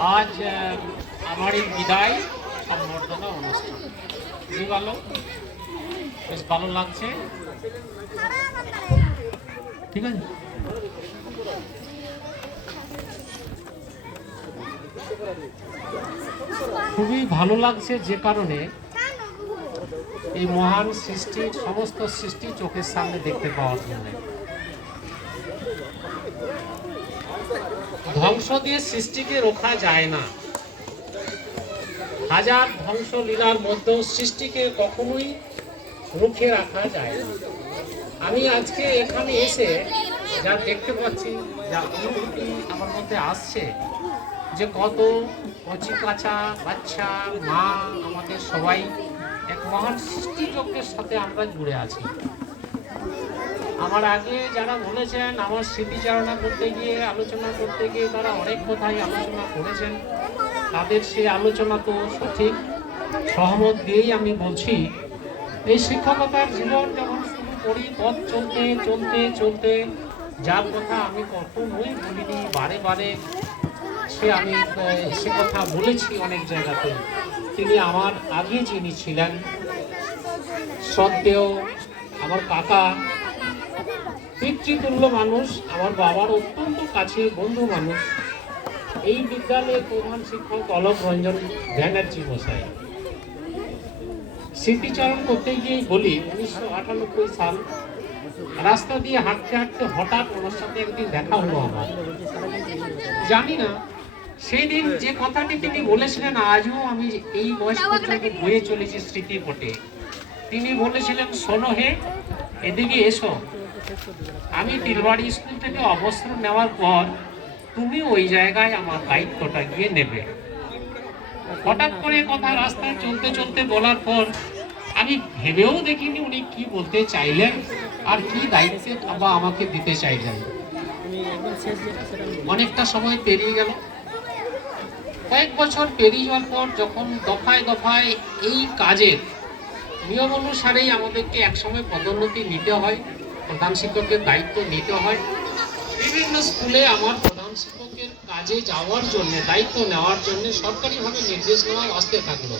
আজ আমার এই বিদায় সম্বর্ধনা অনুষ্ঠান খুবই ভালো, বেশ ভালো লাগছে। ঠিক আছে, খুবই ভালো লাগছে যে কারণে এই মহান সৃষ্টির সমস্ত সৃষ্টি চোখের সামনে দেখতে পাওয়ার জন্য। ধ্বংস দিয়ে সৃষ্টিকে রোখা যায় না, হাজার ধ্বংস লীলার মধ্যেও সৃষ্টিকে কখনোই রুখে রাখা যায় না। আমি আজকে এখানে এসে যা দেখতে পাচ্ছি, যা অনুভূতি আমার মধ্যে আসছে, যে কত কচি কাঁচা বাচ্চা মা আমাদের সবাই এক মহান সৃষ্টিযজ্ঞের সাথে আমরা জুড়ে আছি। আমার আগে যারা বলেছেন, আমার স্মৃতিচারণা করতে গিয়ে আলোচনা করতে গিয়ে তারা অনেক কথাই আলোচনা করেছেন, তাদের সেই আলোচনা তো সঠিক সহমত দিয়েই আমি বলছি, এই শিক্ষকতার জীবন যখন শুরু করি, পথ চলতে চলতে চলতে যার কথা আমি কখনোই বলিনি, বারে বারে আমি সে কথা বলেছি অনেক জায়গাতে, তিনি আমার আগে যিনি ছিলেন শ্রদ্ধেয় আমার কাকা, পিতৃতুল্য মানুষ, আমার বাবার অত্যন্ত কাছের বন্ধু মানুষ, এই বিদ্যালয়ের প্রধান শিক্ষক অলোক রঞ্জন ব্যানার্জি মশাই। স্মৃতিচারণ করতে গিয়ে বলি, 1998 সাল রাস্তা দিয়ে হাঁটতে হাঁটতে হঠাৎ ওনার সাথে একদিন দেখা হলো আমার। জানি না সেই দিন যে কথাটি তিনি বলেছিলেন আজও আমি এই বয়স পর্যন্ত বয়ে চলেছি স্মৃতিপটে। তিনি বলেছিলেন, শোনো হে, এদিকে এসো, আমি তিলবাড়ি স্কুল থেকে অবসর নেওয়ার পর তুমি ওই জায়গায় আমার দায়িত্বটা গিয়ে নেবে। হঠাৎ করে কথা রাস্তায় চলতে চলতে বলার পর আমি ভেবেও দেখিনি উনি কি বলতে চাইলেন আর কি দায়িত্বে বা আমাকে দিতে চাইলেন। অনেকটা সময় পেরিয়ে গেল, কয়েক বছর পেরিয়ে যাওয়ার পর যখন দফায় দফায় এই কাজের নিয়ম অনুসারেই আমাদেরকে একসময় পদোন্নতি নিতে হয়, প্রধান শিক্ষকের দায়িত্ব নিতে হয়, বিভিন্ন স্কুলে আমার প্রধান শিক্ষকের কাজে যাওয়ার জন্য, দায়িত্ব নেওয়ার জন্য সরকারিভাবে নির্দেশনাও আসতে থাকলো।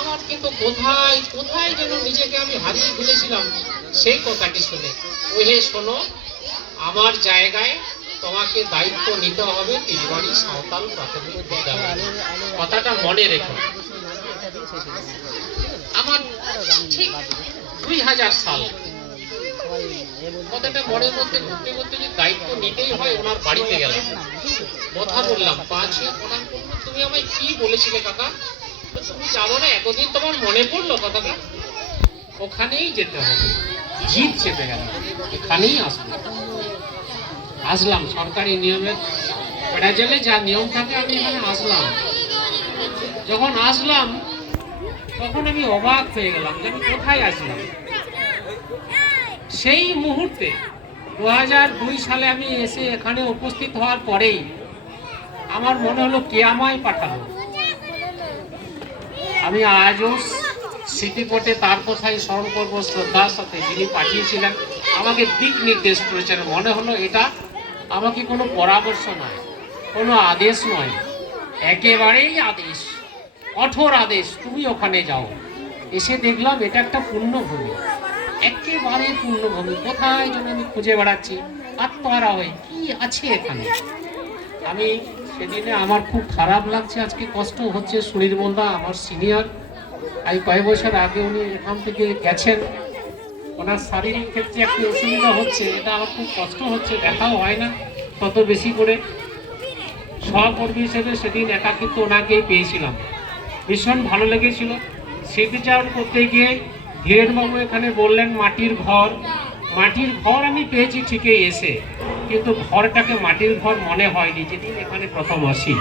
আমার কিন্তু কোথায় কোথায় যেন নিজেকে আমি হারিয়ে ফেলেছিলাম সেই কথাটি শুনে, ওহে শোনো, আমার জায়গায় তোমাকে দায়িত্ব নিতে হবে তিলবাড়ি সাঁওতাল প্রাথমিক বিদ্যালয়। কথাটা মনে রেখো। আমার ঠিক 2000 সাল কথাটা মনের মধ্যে ঘুরতে ঘুরতে যে দায়িত্ব নিতেই হয়, ওনার বাড়িতে গেলাম, কথা বললাম, প্রধান করলো, তুমি আমায় কি বলেছিলে কাকা? তুমি যাবো না, এতদিন তোমার মনে পড়লো কথাটা? ওখানেই যেতে হবে। জিদ চেপে গেল, এখানেই আসবো। আসলাম সরকারি নিয়মের প্যারাজেলে যা নিয়ম থাকে, আমি এখানে আসলাম। যখন আসলাম তখন আমি অবাক হয়ে গেলাম যে আমি কোথায় আসলাম। সেই মুহূর্তে 2002 সালে আমি এসে এখানে উপস্থিত হওয়ার পরেই আমার মনে হলো কে আমায় পাঠালো। আমি আজও স্মৃতিপটে তার কথাই স্মরণ করবো শ্রদ্ধার সাথে, যিনি পাঠিয়েছিলেন, আমাকে দিক নির্দেশ করেছেন। মনে হলো এটা আমাকে কোনো পরামর্শ নয়, কোনো আদেশ নয়, একেবারেই আদেশ, কঠোর আদেশ, তুমি ওখানে যাও। এসে দেখলাম এটা একটা পুণ্যভূমি, একেবারে পুণ্যভূমি। কোথায় যেন আমি খুঁজে বেড়াচ্ছি আত্মহারা হয়ে, কি আছে এখানে। আমি সেদিনে আমার খুব খারাপ লাগছে, আজকে কষ্ট হচ্ছে। সুনীল মোন্দা আমার সিনিয়র, এই কয়েক বছর আগে উনি এখান থেকে গেছেন, ওনার শারীরিক ক্ষেত্রে একটু অসুবিধা হচ্ছে, এটা আমার খুব কষ্ট হচ্ছে, দেখাও হয় না তত বেশি করে। সহকর্মী হিসেবে সেদিন একাকিত্ব ওনাকেই পেয়েছিলাম, ভীষণ ভালো লেগেছিল। স্মৃতিচারণ করতে গিয়ে ধীরেনবাবু এখানে বললেন মাটির ঘর, মাটির ঘর আমি পেয়েছি ঠিকই এসে, কিন্তু ঘরটাকে মাটির ঘর মনে হয়নি। যেদিন এখানে প্রথম আসি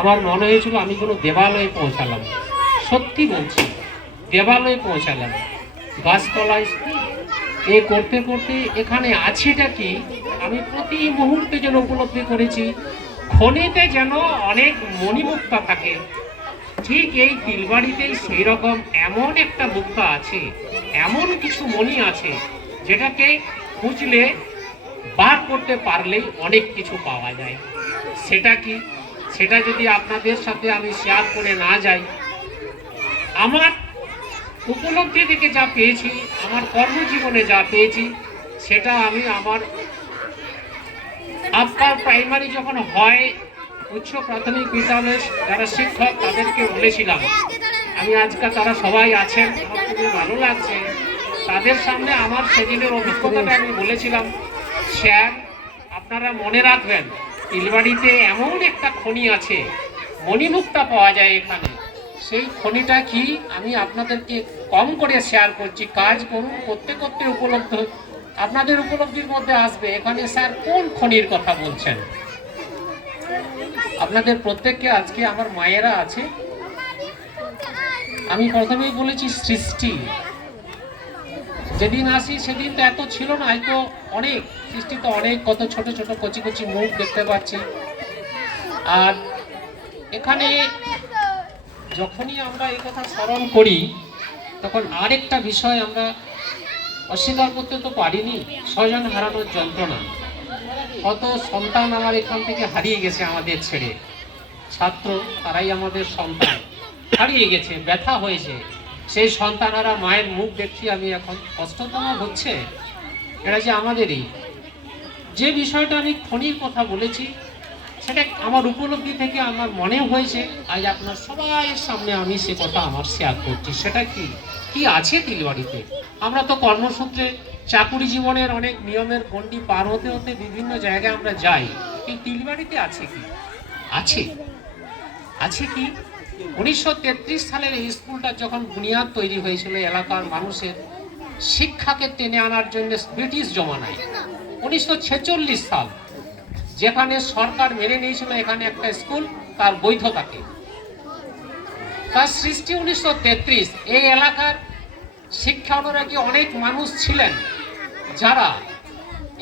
আমার মনে হয়েছিল আমি কোনো দেবালয়ে পৌঁছালাম, সত্যি বলছি, দেবালয়ে পৌঁছালাম। গাছতলায় এ করতে করতে এখানে আছেটা কি আমি প্রতি মুহূর্তে যেন উপলব্ধি করেছি। খনিতে যেন অনেক মণিমুক্তা থাকে, ঠিক এই তিলবাড়িতেই সেই রকম এমন একটা মুক্তা আছে, এমন কিছু মণি আছে যেটাকে খুঁজলে বার করতে পারলেই অনেক কিছু পাওয়া যায়। সেটা কি সেটা যদি আপনাদের সাথে আমি শেয়ার করে না যাই, আমার উপলব্ধি থেকে যা পেয়েছি, আমার কর্মজীবনে যা পেয়েছি, সেটা আমি আমার আপার প্রাইমারি যখন হয়, উচ্চ প্রাথমিক বিদ্যালয়ের যারা শিক্ষক তাদেরকে বলেছিলাম। আমি আজকাল তারা সবাই আছেন, আমার খুবই ভালো লাগছে। তাদের সামনে আমার সেদিনের অভিজ্ঞতাটা আমি বলেছিলাম, স্যার আপনারা মনে রাখবেন তিলবাড়িতে এমন একটা খনি আছে, মণিমুক্তা পাওয়া যায় এখানে। সেই খনিটা কি আমি আপনাদেরকে কম করে শেয়ার করছি, কাজ করুন, করতে করতে আপনাদের উপলব্ধির মধ্যে আসবে এখানে স্যার কোন খনির কথা বলছেন। আপনাদের প্রত্যেককে আজকে আমার মায়েরা আছে, আমি প্রথমেই বলেছি সৃষ্টি। যেদিন আসি সেদিন তো এত ছিল না, হয়তো অনেক সৃষ্টি তো অনেক, কত ছোট ছোট কচি কচি মুখ দেখতে পাচ্ছি। আর এখানে যখনই আমরা এই কথা স্মরণ করি, তখন আরেকটা বিষয় আমরা অস্বীকার করতে তো পারিনি, স্বজন হারানোর যন্ত্রণা। কত সন্তান আমার এখান থেকে হারিয়ে গেছে আমাদের ছেড়ে, ছাত্র তারাই আমাদের সন্তান, হারিয়ে গেছে, ব্যথা হয়েছে। সেই সন্তানরা মায়ের মুখ দেখছি আমি এখন, কষ্টতম হচ্ছে। এটা যে আমাদেরই, যে বিষয়টা আমি খনির কথা বলেছি সেটা আমার উপলব্ধি থেকে আমার মনে হয়েছে, আজ আপনার সবাই সামনে আমি সে কথা আমার শেয়ার করছি। সেটা কি আছে তিলবাড়িতে। আমরা তো কর্মসূত্রে চাকুরি জীবনের অনেক নিয়মের গণ্ডি পার হতে হতে বিভিন্ন জায়গায় আমরা যাই, এই তিলবাড়িতে আছে কি? আছে কি 1933 সালের এই স্কুলটা যখন বুনিয়াদ তৈরি হয়েছিল এলাকার মানুষের শিক্ষাকে টেনে আনার জন্য ব্রিটিশ জমানায়, 1946 সাল, যেখানে সরকার মেনে নিয়েছিল এখানে একটা স্কুল তার বৈধতাকে, তার সৃষ্টি 1933। এই এলাকার শিক্ষা অনুরাগী অনেক মানুষ ছিলেন যারা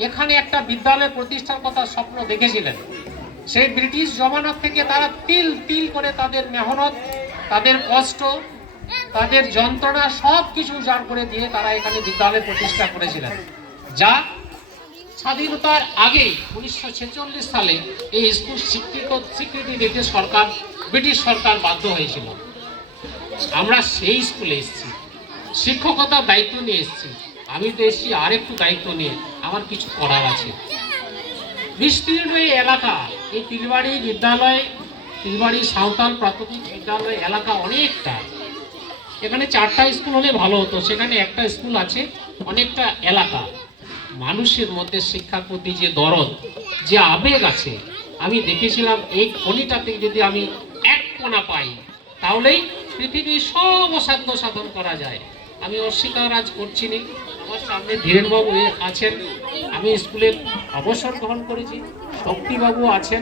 এখানে একটা বিদ্যালয় প্রতিষ্ঠার কথা স্বপ্ন দেখেছিলেন। সেই ব্রিটিশ জমানা থেকে তারা তিল তিল করে তাদের মেহনত, তাদের কষ্ট, তাদের যন্ত্রণা সব কিছু উজাড় করে দিয়ে তারা এখানে বিদ্যালয় প্রতিষ্ঠা করেছিলেন, যা স্বাধীনতার আগেই 1946 সালে এই স্কুল স্বীকৃতি দিতে ব্রিটিশ সরকার বাধ্য হয়েছিল। আমরা সেই স্কুলে এসেছি, শিক্ষকতার দায়িত্ব নিয়ে এসেছি। আমি তো এসেছি আর একটু দায়িত্ব নিয়ে, আমার কিছু করার আছে। বিস্তীর্ণ এই এলাকা, এই তিলবাড়ি বিদ্যালয়, তিলবাড়ি সাঁওতাল প্রাথমিক বিদ্যালয় এলাকা অনেকটা। এখানে 4টা স্কুল হলে ভালো হতো, সেখানে একটা স্কুল আছে, অনেকটা এলাকা। মানুষের মধ্যে শিক্ষার প্রতি যে দরদ, যে আবেগ আছে, আমি দেখেছিলাম এই খনিটাতে যদি আমি এক কোণা পাই তাহলেই পৃথিবীর সব অসাধ্য সাধন করা যায়। আমি অস্বীকার আজ করছি না। আমার সামনে ধীরেনবাবু আছেন, আমি স্কুলের অবসর গ্রহণ করেছি, শক্তিবাবু আছেন,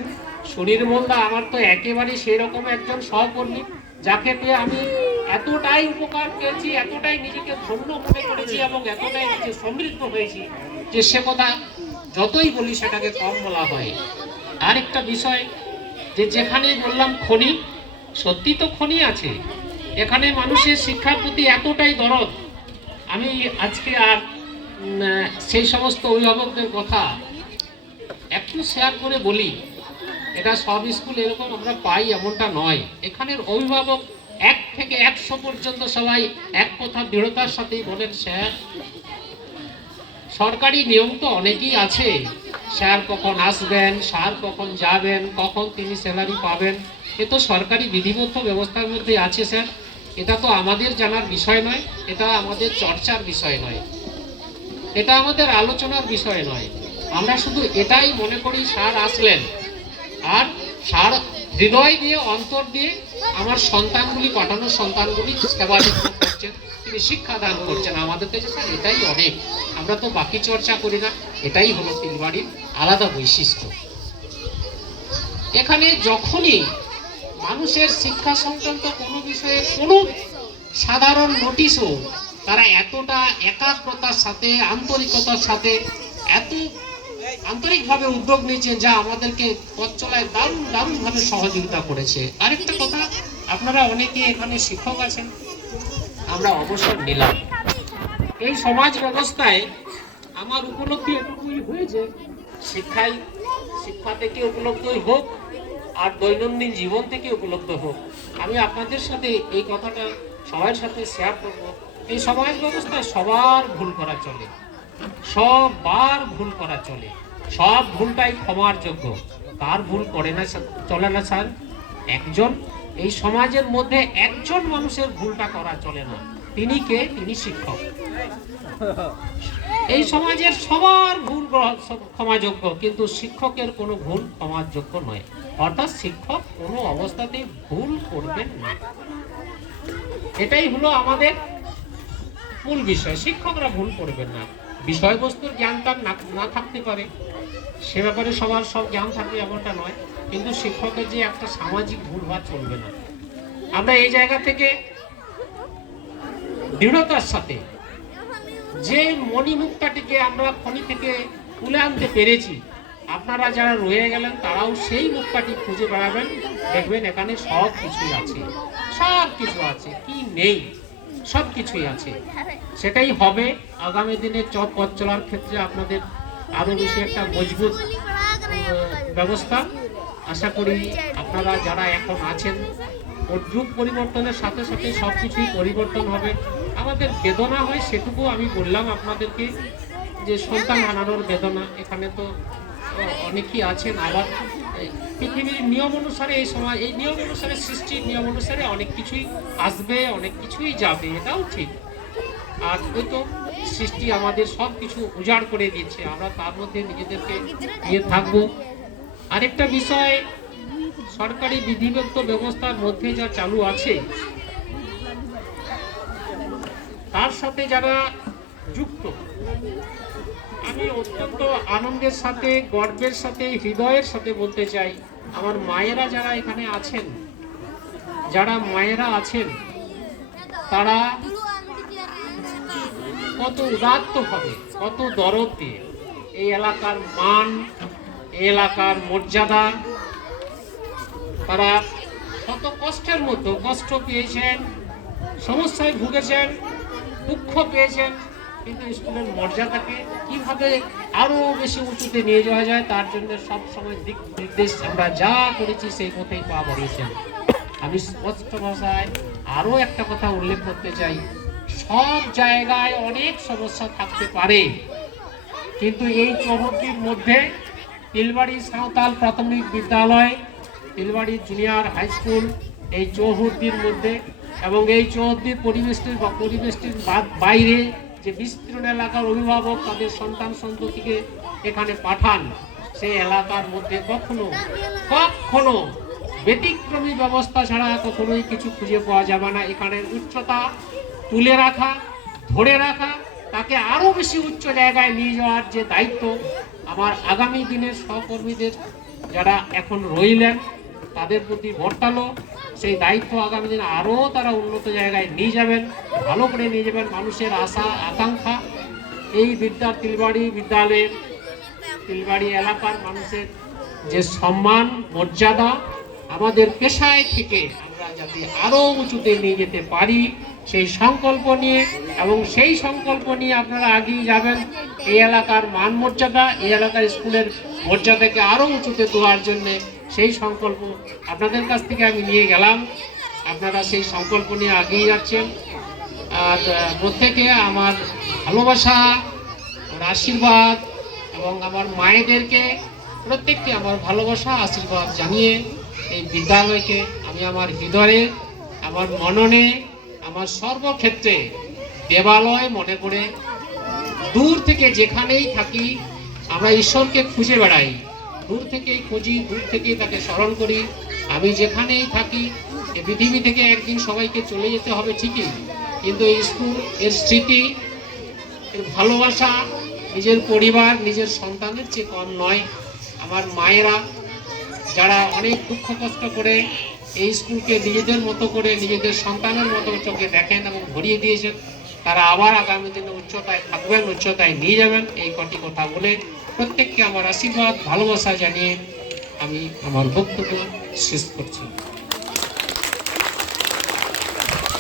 শরীর মন্দা আমার তো একেবারেই সেই রকম একজন সহকর্মী, যাকে পেয়ে আমি এতটাই উপকার পেয়েছি, এতটাই নিজেকে ধন্য মনে করেছি এবং এতটাই নিজে সমৃদ্ধ হয়েছি যে সে কথা যতই বলি সেটাকে কম বলা হয়। আরেকটা বিষয়, যে যেখানেই বললাম খনি, সত্যি তো খনি আছে এখানে, মানুষের শিক্ষার প্রতি এতটাই দরদ। আমি আজকে আর সেই সমস্ত অভিভাবকদের কথা একটু শেয়ার করে বলি, এটা সব স্কুল এরকম আমরা পাই এমনটা নয়। এখানের অভিভাবক 1 থেকে 100 পর্যন্ত সবাই এক কথা দৃঢ়তার সাথেই বলেন, স্যার সরকারি নিয়ম তো অনেকই আছে, স্যার কখন আসবেন, স্যার কখন যাবেন, কখন তিনি স্যালারি পাবেন, এ তো সরকারি বিধিবদ্ধ ব্যবস্থার মধ্যে আছে স্যার। এটা তো আমাদের জানার বিষয় নয়, এটা আমাদের চর্চার বিষয় নয়, এটা আমাদের আলোচনার বিষয় নয়। আমরা শুধু এটাই মনে করি স্যার আসলেন, আর স্যার হৃদয় দিয়ে, অন্তর দিয়ে আমার সন্তানগুলি, পাঠানোর সন্তানগুলি সেবা করছেন, তিনি শিক্ষা দান করছেন আমাদের কাছে, স্যার এটাই অনেক। আমরা তো বাকি চর্চা করি না, এটাই হলো তিলবাড়ির আলাদা বৈশিষ্ট্য। এখানে যখনই মানুষের শিক্ষা সংক্রান্ত কোনো বিষয়ে কোনো সাধারণ নোটিশও তারা এতটা একাগ্রতার সাথে, আন্তরিকতার সাথে, এত আন্তরিকভাবে উদ্যোগ নিয়েছে, যা আমাদেরকে পথ চলায় দারুণভাবে সহযোগিতা করেছে। আরেকটা কথা, আপনারা অনেকে এখানে শিক্ষক আছেন, আমরা অবসর নিলাম। এই সমাজ ব্যবস্থায় আমার উপলব্ধি এটুকুই হয়েছে, শিক্ষা থেকে উপলব্ধই হোক আর দৈনন্দিন জীবন থেকে উপলব্ধ হোক। আমি আপনাদের সাথে এই কথাটা সবার সাথে শেয়ার করব। এই সমাজ ব্যবস্থায় সবার ভুল করা চলে, সবার ভুল করা চলে, সব ভুলটাই ক্ষমার যোগ্য। কার ভুল করে না চলে না স্যার? একজন, এই সমাজের মধ্যে একজন মানুষের ভুলটা করা চলে না। তিনি কে? তিনি শিক্ষক। এই সমাজের সবার ভুল ক্ষমাযোগ্য, কিন্তু শিক্ষকের কোনো ভুল ক্ষমাযোগ্য নয়। অর্থাৎ শিক্ষক কোনো অবস্থাতেই ভুল করবেন না। এটাই হলো আমাদের মূল বিষয়। শিক্ষকরা ভুল করবেন না। বিষয়বস্তুর জ্ঞান তার না থাকতে পারে, সে ব্যাপারে সবার সব জ্ঞান থাকবে এমনটা নয়, কিন্তু শিক্ষকের যে একটা সামাজিক ভুল হওয়া চলবে না। আমরা এই জায়গা থেকে দৃঢ়তার সাথে যে মণিমুক্তাটিকে আমরা খনি থেকে তুলে আনতে পেরেছি, আপনারা যারা রয়ে গেলেন তারাও সেই মুক্তাটি খুঁজে বেড়াবেন, দেখবেন এখানে সব কিছুই আছে, সব কিছু আছে, কি নেই, সব কিছুই আছে। সেটাই হবে আগামী দিনে পথ চলার ক্ষেত্রে আপনাদের আরো বেশি একটা মজবুত ব্যবস্থা। আশা করি আপনারা যারা এখন আছেন, যুগ পরিবর্তনের সাথে সাথে সব কিছুই পরিবর্তন হবে। আমাদের বেদনা হয় সেটুকু আমি বললাম আপনাদেরকে, যে সন্তান হারানোর বেদনা, এখানে তো অনেকেই আছেন। আবার পৃথিবীর নিয়ম অনুসারে এই সময়, এই নিয়ম অনুসারে, সৃষ্টির নিয়ম অনুসারে অনেক কিছুই আসবে, অনেক কিছুই যাবে, এটাও ঠিক। আর ওই তো সৃষ্টি আমাদের সব কিছু উজাড় করে দিচ্ছে, আমরা তার মধ্যে নিজেদেরকে নিয়ে থাকবো। আরেকটা বিষয়, সরকারি বিধিবদ্ধ ব্যবস্থার মধ্যে যা চালু আছে তার সাথে যারা যুক্ত, আমি অত্যন্ত আনন্দের সাথে, গর্বের সাথে, হৃদয়ের সাথে বলতে চাই, আমার মায়েরা যারা এখানে আছেন, যারা মায়েরা আছেন, তারা কত উদাত্ত ভাবে, কত দরদ দিয়ে এই এলাকার মান, এই এলাকার মর্যাদা, তারা কত কষ্টের মধ্যে কষ্ট পেয়েছেন, সমস্যায় ভুগেছেন, দুঃখ পেয়েছেন, কিন্তু স্কুলের মর্যাদাকে কিভাবে আরো বেশি উঁচুতে নিয়ে যাওয়া যায় তার জন্য সব সময় দিক নির্দেশ আমরা যা করেছি সেই পথেই পা বাড়িয়েছেন। আমি স্পষ্ট ভাষায় আরো একটা কথা উল্লেখ করতে চাই, সব জায়গায় অনেক সমস্যা থাকতে পারে, কিন্তু এই চৌহদ্দির মধ্যে তিলবাড়ি সাঁওতাল প্রাথমিক বিদ্যালয়, তিলবাড়ি জুনিয়র হাই স্কুল, এই চৌহদ্দির মধ্যে এবং এই চৌহদ্দির পরিবেশটির বাইরে যে বিস্তীর্ণ এলাকার অভিভাবক তাদের সন্তান সন্ততিকে এখানে পাঠান, সেই এলাকার মধ্যে কখনো কখনো ব্যতিক্রমী ব্যবস্থা ছাড়া কখনোই কিছু খুঁজে পাওয়া যাবে না। এখানের উচ্চতা তুলে রাখা, ধরে রাখা, তাকে আরো বেশি উচ্চ জায়গায় নিয়ে যাওয়ার যে দায়িত্ব আমার আগামী দিনের সহকর্মীদের যারা এখন রইলেন তাদের প্রতি বর্তালো, সেই দায়িত্ব আগামী দিনে আরো তারা উন্নত জায়গায় নিয়ে যাবেন, ভালো করে নিয়ে যাবেন। মানুষের আশা আকাঙ্ক্ষা এই তিলবাড়ি বিদ্যালয়ের, তিলবাড়ি এলাকার মানুষের যে সম্মান মর্যাদা, আমাদের পেশায় থেকে আমরা যাতে আরো উঁচুতে নিয়ে যেতে পারি সেই সংকল্প নিয়ে, এবং সেই সংকল্প নিয়ে আপনারা এগিয়ে যাবেন। এই এলাকার মান মর্যাদা, এই এলাকার স্কুলের মর্যাদাকে আরো উঁচুতে তোলার জন্য সেই সংকল্প আপনাদের কাছ থেকে আমি নিয়ে গেলাম। আপনারা সেই সংকল্প নিয়ে এগিয়ে যাচ্ছেন। আর প্রত্যেকে আমার ভালোবাসা, আশীর্বাদ, এবং আমার মায়েদেরকে প্রত্যেককে আমার ভালোবাসা আশীর্বাদ জানিয়ে এই বিদ্যালয়কে আমি আমার হৃদয়ে, আমার মননে, আমার সর্বক্ষেত্রে দেবালয় মনে করে, দূর থেকে যেখানেই থাকি আমরা ঈশ্বরকে খুঁজে বেড়াই, দূর থেকেই খুঁজি, দূর থেকেই তাকে স্মরণ করি। আমি যেখানেই থাকি, এই পৃথিবী থেকে একদিন সবাইকে চলে যেতে হবে ঠিকই, কিন্তু এই স্কুল, এর স্মৃতি, এর ভালোবাসা নিজের পরিবার, নিজের সন্তানের চেয়ে কম নয়। আমার মায়েরা যারা অনেক দুঃখ কষ্ট করে এই স্কুলকে নিজেদের মতো করে, নিজেদের সন্তানের মতো চোখে দেখেন এবং ভরিয়ে দিয়েছেন, তারা আবার আগামী দিনে উচ্চতায় থাকবেন, উচ্চতায় নিয়ে যাবেন। এই কটি কথা বলে প্রত্যেককে আমার আশীর্বাদ, ভালোবাসা জানিয়ে আমি আমার বক্তব্য শেষ করছি।